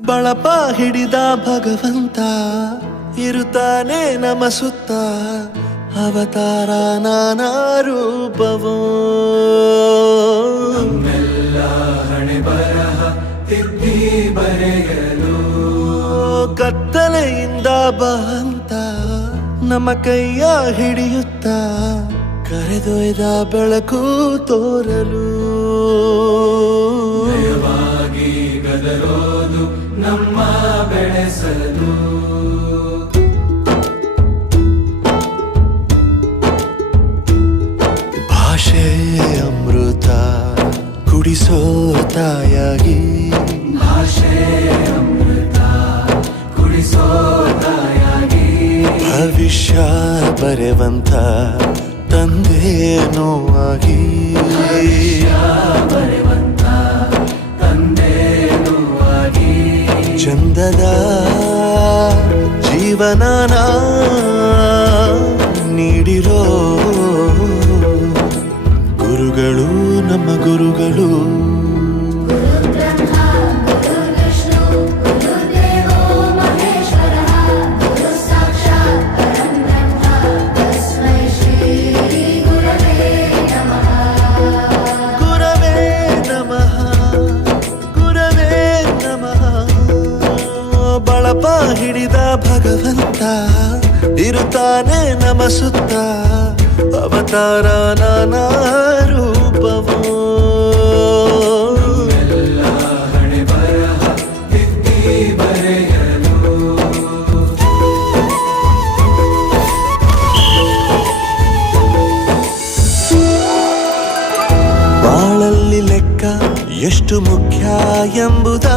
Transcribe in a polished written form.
ಬಳಪ ಹಿಡಿದ ಭಗವಂತ ಇರುತ್ತಾನೆ ನಮ ಸುತ್ತ ಅವತಾರ ನಾನಾ ರೂಪವೋ ನಮ್ಮೆಲ್ಲ ಹಣೆ ಬರಹ ತಿದ್ದಿ ಬರೆಯಲು ಕತ್ತಲೆಯಿಂದ ಬಂತ ನಮ್ಮ ಕೈಯ ಹಿಡಿಯುತ್ತ ಕರೆದೊಯ್ದ ಬೆಳಕು ತೋರಲು ನಯವಾಗಿ ಗದರೋದು ನಮ್ಮ ಬೆಳೆಸಲು ಭಾಷೆ ಅಮೃತ ಕುಡಿಸೋ ತಾಯಾಗಿ ಭಾಷೆ ಅಮೃತ ಕುಡಿಸೋ ತಾಯಾಗಿ ಭವಿಷ್ಯ ಬರೆವಂತ ತಂದೇನೋ ಆಗಿ ಬರೆವಂತ ತಂದೇನೂ ಆಗಿ ಚಂದದ ಜೀವನನ ನೀಡಿರೋ ಗುರುಗಳು ನಮ್ಮ ಗುರುಗಳು ಗುರವೇ ನಮಃ ಗುರವೇ ನಮಃ ಬಳಪ ಹಿಡಿದ ಭಗವಂತ ಇರುತ್ತಾನೆ ನಮ ಸುತ್ತ ಅವತಾರ ನಾನಾ ರೂಪವೋ ಎಲ್ಲ ಹಣೆ ಬರಹ ತಿದ್ದಿ ಬರೆಯಲು ಬಾಳಲ್ಲಿ ಲೆಕ್ಕ ಎಷ್ಟು ಮುಖ್ಯ ಎಂಬುದ